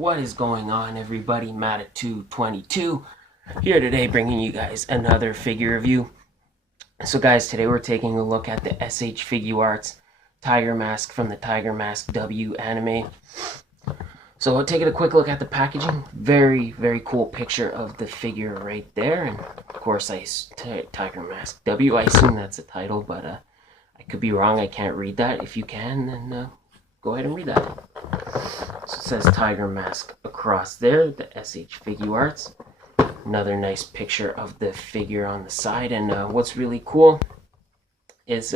What is going on, everybody? Matt222 here today, bringing you guys another figure review. So guys, today we're taking a look at the SH Figuarts Tiger Mask from the Tiger Mask W anime. So taking a quick look at the packaging, very cool picture of the figure right there, and of course Tiger Mask W, I assume that's the title, but I could be wrong. I can't read that. If you can, then go ahead and read that. So it says Tiger Mask across there, the SH Figuarts. Another nice picture of the figure on the side, and what's really cool is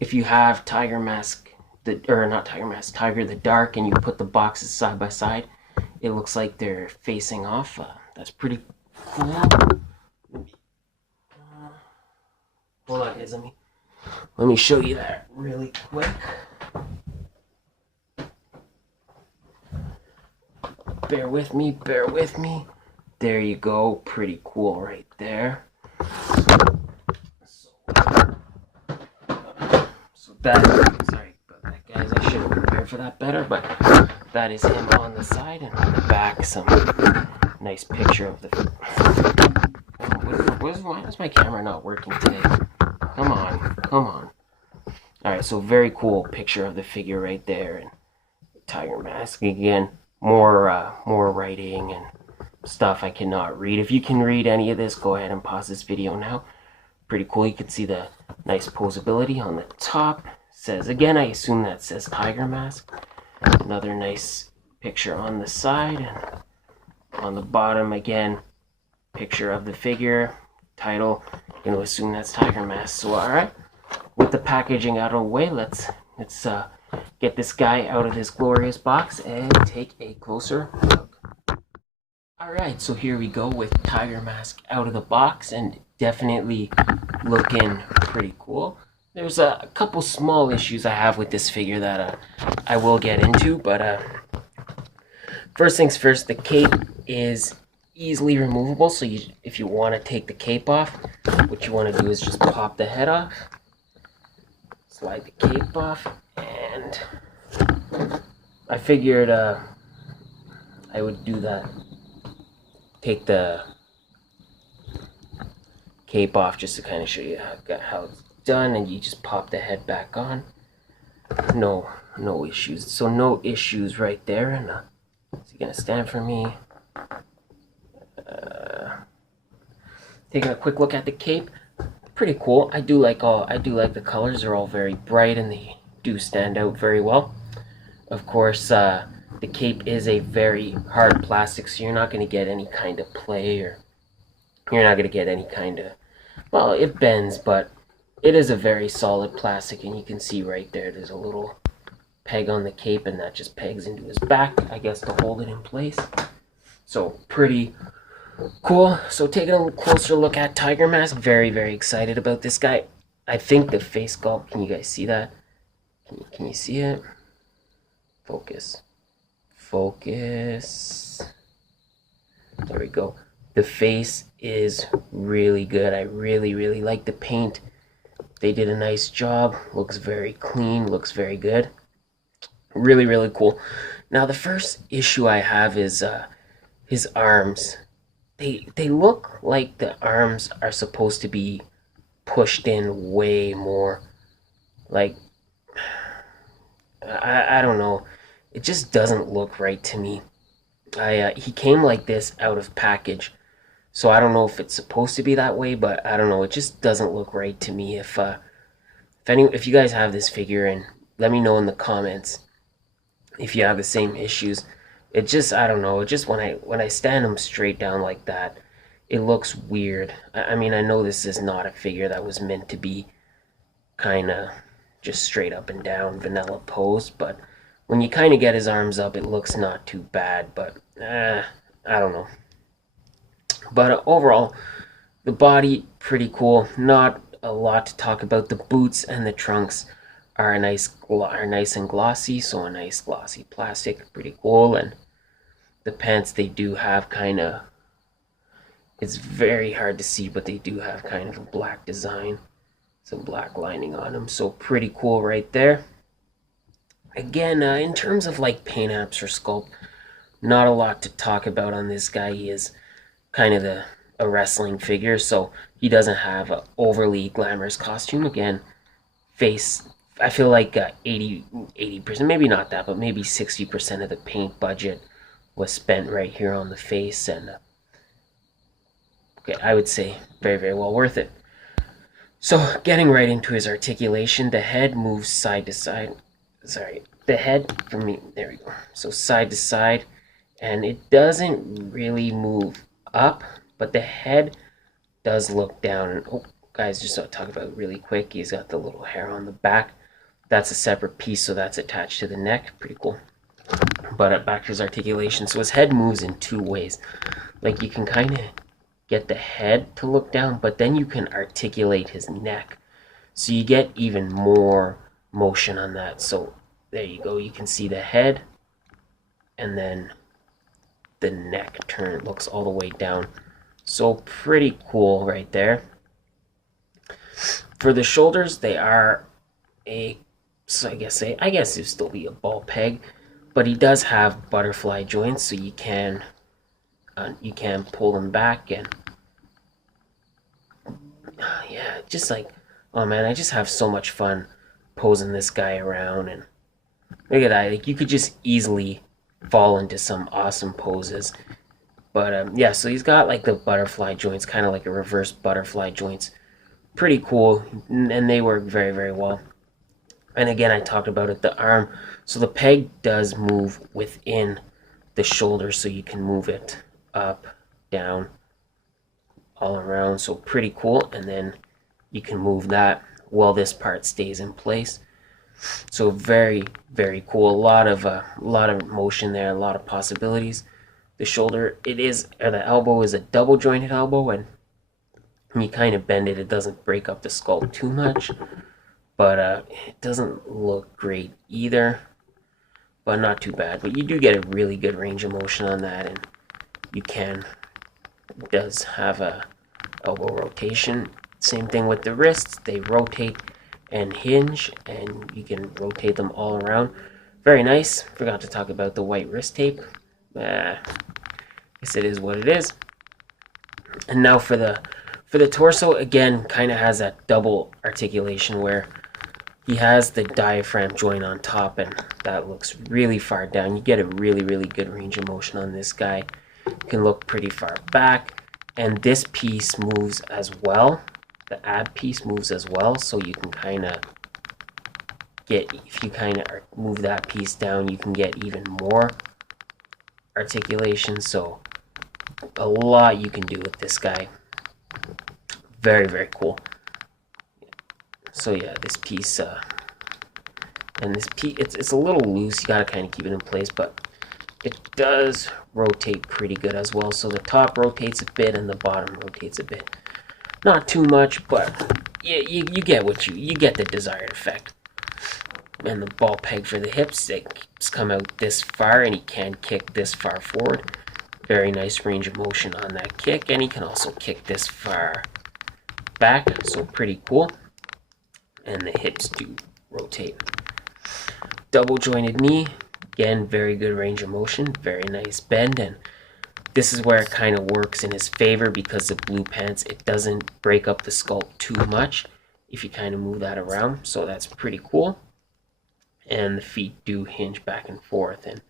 if you have Tiger Mask, Tiger the Dark, and you put the boxes side by side, it looks like they're facing off. That's pretty cool. Hold on, guys. Let me show you that really quick. Bear with me. There you go. Pretty cool right there. So that, sorry about that, guys. I should have prepared for that better, but that is him on the side, and on the back, some nice picture of the... Why is my camera not working today? Come on. Alright, so very cool picture of the figure right there, and Tiger Mask again. More writing and stuff I cannot read. If you can read any of this, go ahead and pause this video now. Pretty cool. You can see the nice posability on the top. It says, again, I assume that says Tiger Mask. Another nice picture on the side, and on the bottom, again, picture of the figure. Title, gonna assume that's Tiger Mask. So alright, with the packaging out of the way, let's get this guy out of this glorious box and take a closer look. Alright, so here we go with Tiger Mask out of the box, and definitely looking pretty cool. There's a couple small issues I have with this figure that I will get into, but first things first, the cape is easily removable, so if you want to take the cape off, what you want to do is just pop the head off, slide the cape off, and I figured I would do that. Take the cape off just to kind of show you how it's done, and you just pop the head back on. No issues. So no issues right there. And is he gonna stand for me? Taking a quick look at the cape, pretty cool. I do like the colors. They're all very bright, and they do stand out very well. Of course, the cape is a very hard plastic, so you're not going to get any kind of play, or you're not going to get any kind of, well, it bends, but it is a very solid plastic, and you can see right there's a little peg on the cape, and that just pegs into his back, I guess, to hold it in place. So pretty cool. So taking a closer look at Tiger Mask, very excited about this guy. I think the face sculpt, can you guys see that? Can you see it? Focus. There we go. The face is really good. I really like the paint. They did a nice job. Looks very clean, looks very good. Really cool. Now the first issue I have is his arms. They look like the arms are supposed to be pushed in way more. Like, I don't know. It just doesn't look right to me. He came like this out of package, so I don't know if it's supposed to be that way, but I don't know. It just doesn't look right to me. If you guys have this figure, and let me know in the comments if you have the same issues. It just, I don't know. It just, when I stand him straight down like that, it looks weird. I mean, I know this is not a figure that was meant to be kind of just straight up and down vanilla pose, but when you kind of get his arms up, it looks not too bad, but I don't know. But overall, the body, pretty cool. Not a lot to talk about. The boots and the trunks are nice and glossy, so a nice glossy plastic, pretty cool. And the pants, they do have kind of, it's very hard to see, but they do have kind of a black design, some black lining on them, so pretty cool right there. Again, in terms of like paint apps or sculpt, not a lot to talk about on this guy. He is kind of a wrestling figure, so he doesn't have an overly glamorous costume. Again, face, I feel like 80%, maybe not that, but maybe 60% of the paint budget was spent right here on the face, and okay, I would say very, very well worth it. So getting right into his articulation, the head moves side to side. Sorry, the head for me, there we go. So side to side, and it doesn't really move up, but the head does look down. And oh, guys, just to talk about it really quick, he's got the little hair on the back. That's a separate piece, so that's attached to the neck. Pretty cool. But back to his articulation. So his head moves in two ways. Like you can kind of get the head to look down, but then you can articulate his neck. So you get even more motion on that. So there you go. You can see the head, and then the neck turn looks all the way down. So pretty cool right there. For the shoulders, they are so I guess it would still be a ball peg, but he does have butterfly joints, so you can pull them back, and yeah, just like, oh man, I just have so much fun posing this guy around. And look at that, like you could just easily fall into some awesome poses. But yeah, so he's got like the butterfly joints, kind of like a reverse butterfly joints. Pretty cool, and they work very, very well. And again, I talked about it, the arm. So the peg does move within the shoulder, so you can move it up, down, all around. So pretty cool. And then you can move that while this part stays in place. So very, very cool. A lot of motion there, a lot of possibilities. The shoulder, the elbow is a double jointed elbow, and when you kind of bend it, it doesn't break up the sculpt too much. But it doesn't look great either, but not too bad. But you do get a really good range of motion on that, and it does have a elbow rotation. Same thing with the wrists. They rotate and hinge, and you can rotate them all around. Very nice. Forgot to talk about the white wrist tape. I guess it is what it is. And now for the torso, again, kind of has that double articulation where he has the diaphragm joint on top, and that looks really far down. You get a really, really good range of motion on this guy. You can look pretty far back, and this piece moves as well. The ab piece moves as well, so you can kind of get, if you kind of move that piece down, you can get even more articulation. So a lot you can do with this guy. Very, very cool. So yeah, this piece, and this piece, it's a little loose. You gotta kind of keep it in place, but it does rotate pretty good as well. So the top rotates a bit, and the bottom rotates a bit. Not too much, but yeah, you get you get the desired effect. And the ball peg for the hips, it's come out this far, and he can kick this far forward. Very nice range of motion on that kick, and he can also kick this far back. So pretty cool. And the hips do rotate. Double jointed knee, again, very good range of motion, very nice bend, and this is where it kind of works in his favor because the blue pants, it doesn't break up the sculpt too much if you kind of move that around, so that's pretty cool. And the feet do hinge back and forth, and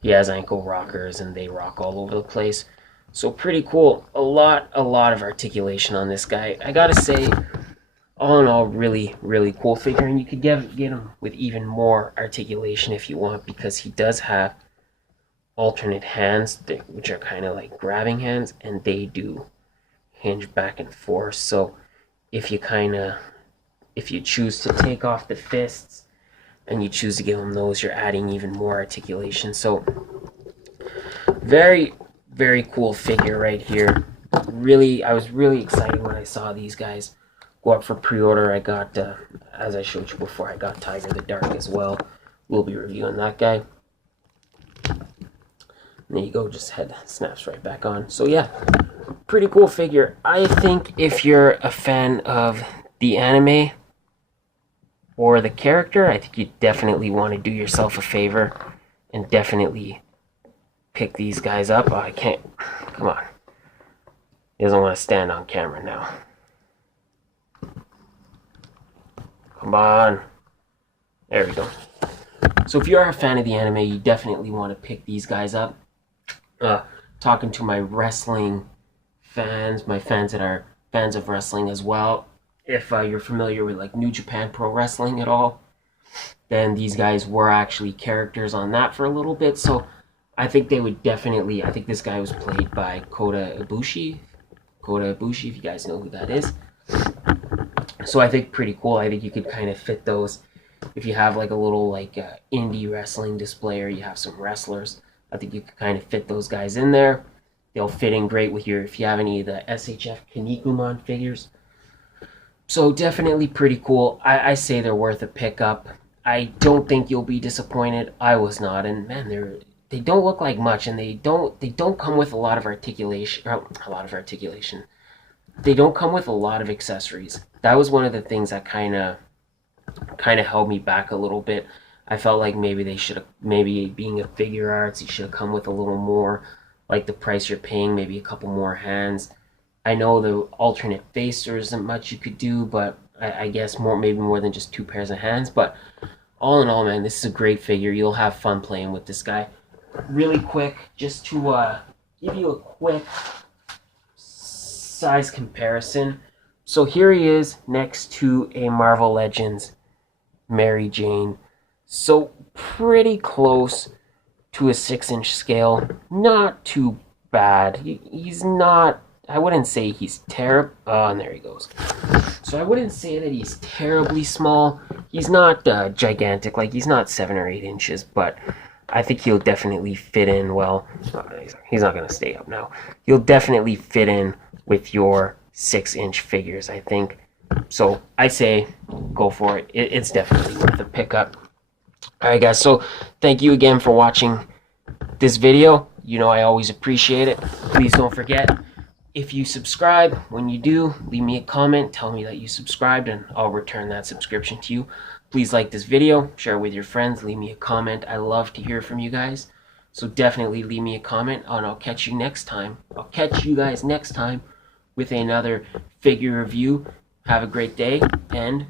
he has ankle rockers, and they rock all over the place. So pretty cool. A lot of articulation on this guy. I gotta say, all in all, really, really cool figure, and you could get him with even more articulation if you want, because he does have alternate hands, which are kind of like grabbing hands, and they do hinge back and forth. So if you choose to take off the fists and you choose to give him those, you're adding even more articulation. So very, very cool figure right here. I was really excited when I saw these guys go up for pre-order. I got, as I showed you before, I got Tiger the Dark as well. We'll be reviewing that guy. And there you go, just head snaps right back on. So yeah, pretty cool figure. I think if you're a fan of the anime, or the character, I think you definitely want to do yourself a favor and definitely pick these guys up. Oh, I can't. Come on. He doesn't want to stand on camera now. Come on. There we go. So if you are a fan of the anime, you definitely want to pick these guys up. Talking to my wrestling fans, my fans that are fans of wrestling as well, if you're familiar with like New Japan Pro Wrestling at all, then these guys were actually characters on that for a little bit. So I think they would definitely, I think this guy was played by Kota Ibushi, if you guys know who that is. So I think pretty cool. I think you could kind of fit those if you have like a little like indie wrestling display, or you have some wrestlers. I think you could kind of fit those guys in there. They'll fit in great with your, if you have any of the SHF Kinnikuman figures. So definitely pretty cool. I say they're worth a pickup. I don't think you'll be disappointed. I was not, and man, they don't look like much, and they don't come with a lot of articulation. They don't come with a lot of accessories. That was one of the things that kind of held me back a little bit. I felt like maybe they should have, maybe being a Figuarts, you should have come with a little more, like the price you're paying, maybe a couple more hands. I know the alternate face there isn't much you could do, but I guess maybe more than just 2 pairs of hands. But all in all, man, this is a great figure. You'll have fun playing with this guy. Really quick, just to give you a quick size comparison. So here he is next to a Marvel Legends Mary Jane. So pretty close to a 6-inch scale. Not too bad. He's not, I wouldn't say he's terrible. Oh, and there he goes. So I wouldn't say that he's terribly small. He's not gigantic. Like, he's not 7 or 8 inches, but I think he'll definitely fit in well. He's not going to stay up now. He'll definitely fit in with your 6-inch figures, I think. So I say go for it. It's definitely worth a pickup. Alright guys, so thank you again for watching this video. You know I always appreciate it. Please don't forget, if you subscribe, when you do, leave me a comment, tell me that you subscribed, and I'll return that subscription to you. Please like this video, share it with your friends, leave me a comment. I love to hear from you guys. So definitely leave me a comment, and I'll catch you next time. I'll catch you guys next time with another figure review. Have a great day, and